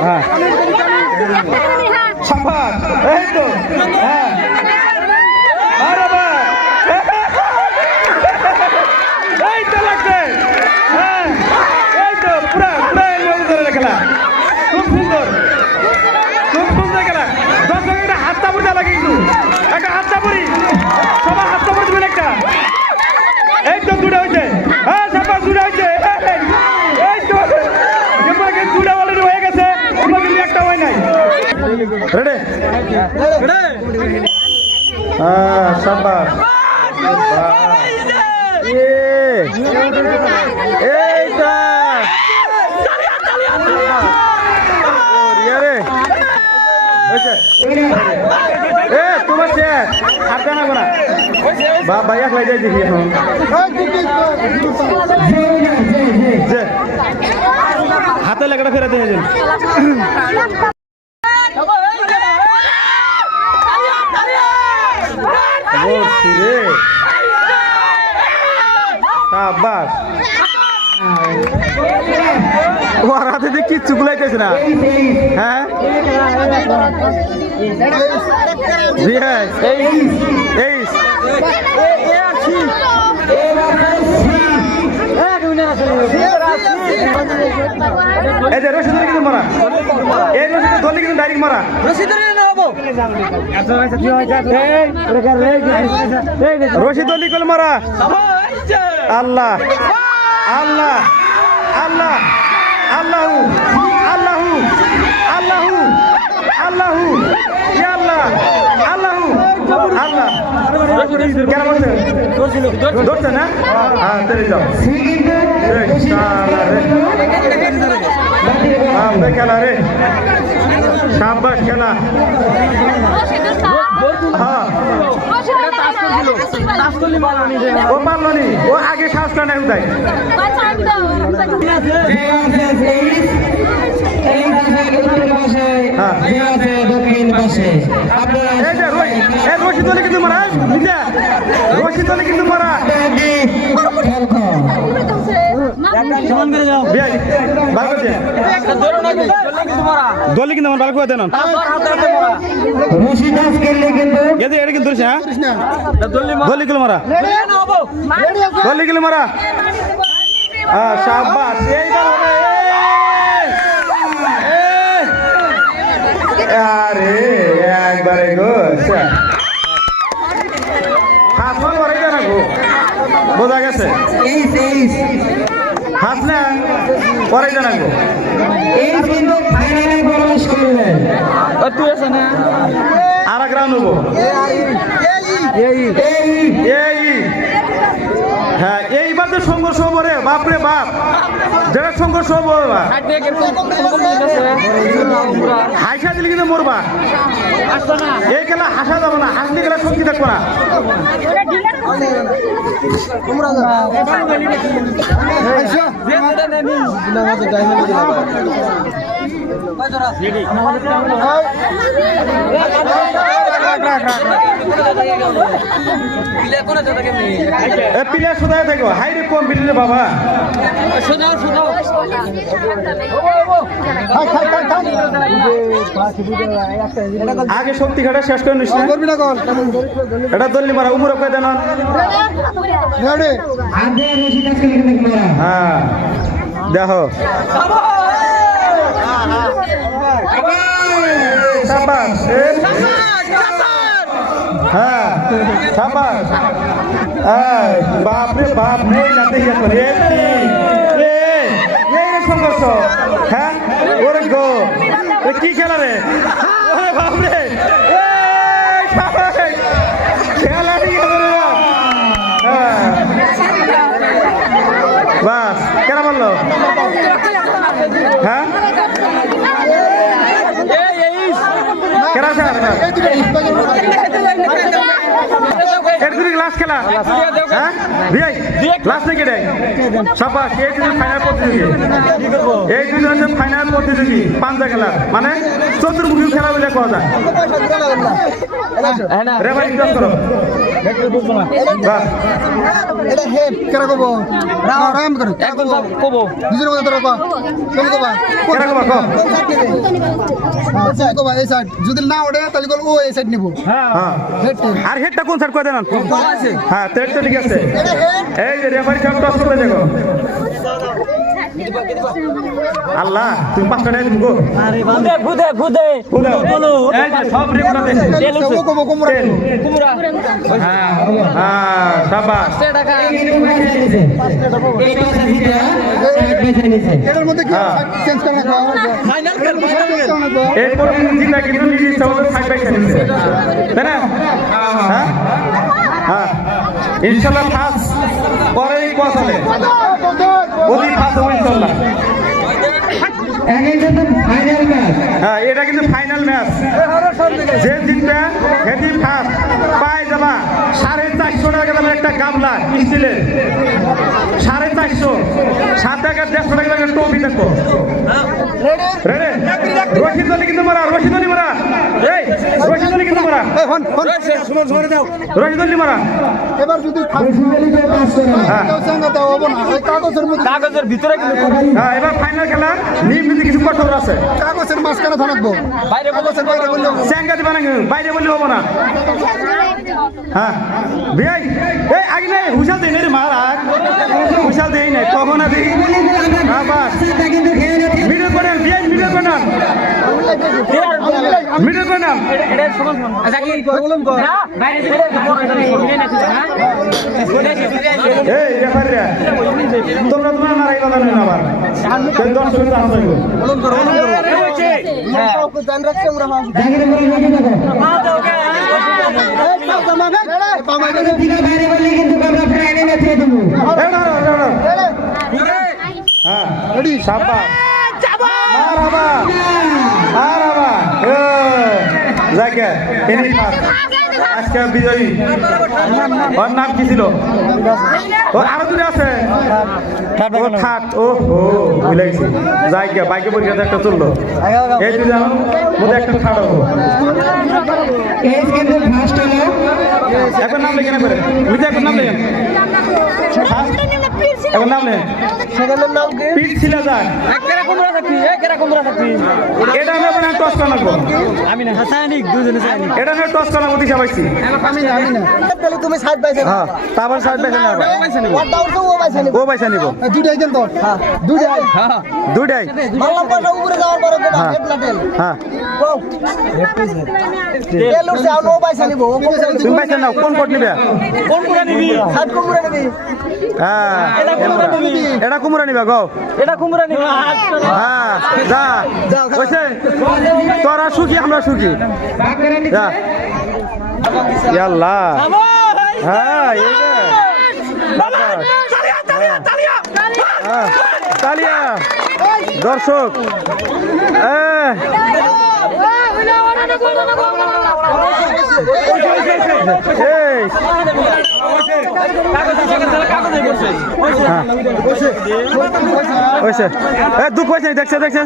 হ্যাঁ সাবাস এই তো হ্যাঁ আরে বাহ এই তো লাগছে হ্যাঁ এই তো পুরা পুরা ধরে খেলা খুব সুন্দর খেলা দর্শক একটা হাতটা পড়তে লাগে কিন্তু একটা হাতটা পড়ি সবার হাতটা পড়ে দেবেন একটা এই তো দুটা হয়েছে হ্যাঁ সাবাস দুটা হয়েছে এই তো দুটা অলরেডি হয়ে গেছে কিন্তু একটা হয় নাই রেডি হ্যাঁ সাবাস এইটা তোমার শেষ আর জানা না বাবা এক লাই যাই দেখি এখন হাতে লাগাটা ফেরাতে হয়েছেন বাস ওর হাতে দিয়ে কিচ্ছু গুলাইতেছে না হ্যাঁ এই যে রশি ধরে কিন্তু মারা এই রশিটা ধরলে কিন্তু ডাইরেক্ট মারা রশি ধরলি কল মারা আল্লাহ আল্লাহ আল্লাহ আল্লাহু আল্লাহু আল্লাহু আল্লাহু ইয়া আল্লাহ আল্লাহু আল্লাহ কেন বলছেন ধরছে না হ্যাঁ তেরে যাও খেলা রে সাব্বাস খেলা হ্যাঁ ও পারলো নি ও আগে শ্বাস টানে উঠায় রশি তোলে কিন্তু মারা রশি তোলে কিন্তু মারা দলি কিন্তু আমার ভালো করে দেন এটা কিন্তু দলি কিলো মারা দলি কিলো মারা শাবাশ আরে একবারে গো হাসমান করে কেন গো বোঝা গেছে হাস না পরে জানাবো আর এক রাউন্ড হবো হ্যাঁ এইবার যে সংঘর্ষ হবো রে বাপরে বাপ যেটা সংঘর্ষ হবো হাসা দিলে কিন্তু মরবা এই খেলা হাসা যাবো না হাসলে খেলা শক্তি থাকবো না প্লেয়ার সোজা থাকো হাই রে কম বিলে বাবা আগে শক্তি খাটা শেষ করে নিস এটা দল্লি মারা উপরে কয়ে দেন হ্যাঁ দেখো হ্যাঁ বাপরে বাপ মই না দেখে সংঘর্ষ হ্যাঁ ওরে গো কি খেলা রে বাপরে খেলা বাস কেন বললো হ্যাঁ কেনা স্যার লাস্ট খেলা হ্যাঁ লাস্ট নাকি রে সাবাস এই দুজন ফাইনাল প্রতিযোগী এই দুজন ফাইনাল প্রতিযোগী প্রতিযোগী পাঞ্জা খেলার মানে চতুর্মুখী খেলা বলে কোয়া যায় রেফারি ক্রস করো বাহ এটা হেপ কেরা কব রাম করে একদম কব দুজনের মধ্যে তোরা কব কবা কেরা কবা কো আচ্ছা কবা এই সাইড যদি না ওঠে তাহলে কল ও এই সাইড নিব হ্যাঁ আর হেডটা কোন সাইড করে দেন আছে হ্যাঁ তেল তো ঠিক আছে এটা হেপ এই যে রেফারি সব ক্রস করে দেখো আল্লাহ তুমি পাঁচটা টাকা দিবো ভুদে এই যে সব রেগুলা দেখো ও কব কুমড়া হ্যাঁ হ্যাঁ শাবাশ এটার মধ্যে কি চেঞ্জ করা না ফাইনাল এরপর জিতা কিন্তু নিজে ইচ্ছা মতো সাইড বাই খেলছে তাই না হ্যাঁ হ্যাঁ ইনশাআল্লাহ ফার্স্ট পরেই পৌঁছাবে ওই ফার্স্ট হবে ইনশাআল্লাহ হ্যাঁ এটা কিন্তু ফাইনাল ম্যাচ যে জিতবে হেডি ফার্স্ট পাই যাবা 450 টাকা দামের একটা গামলা স্টিলের 450 7 টাকা 150 টাকা দামের টপি দেখো রেডি রশিদ আলী কিন্তু মারা রশিদ আলী মারা এই রশিদ আলী কিন্তু মারা রশিদ আলী মারা এবার যদি সঙ্গে হবো না ওই কাগজের ভিতরে হ্যাঁ এবার ফাইনাল খেলা নিয়মিত কিছু কঠোর আছে কাগজের মাঝখানে থাকবো বাইরে কাগজের বাইরে বললে স্যাঙ্গা দিবা না বাইরে বললে হবো না হ্যাঁ ভাই এই আগে নাই হুশাল দেই না রে মারা হুশাল দেই না তখন না দেই হ্যাঁ বাস ভিডিও করেন বিআই ভিডিও করেন ভিডিও করেন এই রেফারিরা তোমরা তোমার মারাই কথা নেই আবার দর্শক আজকে বিজয়ী ওর নাম কি ছিল ও আরো দূরে আছে ও থাট ও ভুলে গেছি যাই গিয়া বাইকে পরীক্ষা একটা চললো এই দুজন মধ্যে একটা থাট হবো এখন নাম লেখেন করে মিথ্যা এখন নাম লেখেন এখন নাম নেই পিঠ ছিল যাক এটা আমি আপনার টস করাবো আমি না হাসানিক দুজনে সাইনিক এটা আমি টস করাবো দিশা পাইছি আমি না তাহলে তুমি সাইড বাই সাইড হ্যাঁ তারপর সাইড বাই সাইড ও পয়সা নিব দুটাই দেন তো দুটাই দুইটাই মাল্লা পয়সা উপরে যাওয়ার পরে তো হ্যাঁ। হেড লাটেল হ্যাঁ তেল উঠছে আর ও পয়সা নিব ও তুমি পয়সা নাও কোন কোট নিবে কোন কোন নিবি সাইড কুমড়া নিবি হ্যাঁ এটা কুমড়া নিবি এটা কুমড়া নিবে গো এটা কুমড়া নিবি হ্যাঁ যা কইছে তোরা সুখী আমরা সুখী যা ইয়াল্লাহ হ্যাঁ এই যে হ্যাঁ, তালিয়া দর্শক দুঃখ পয়সা দেখছে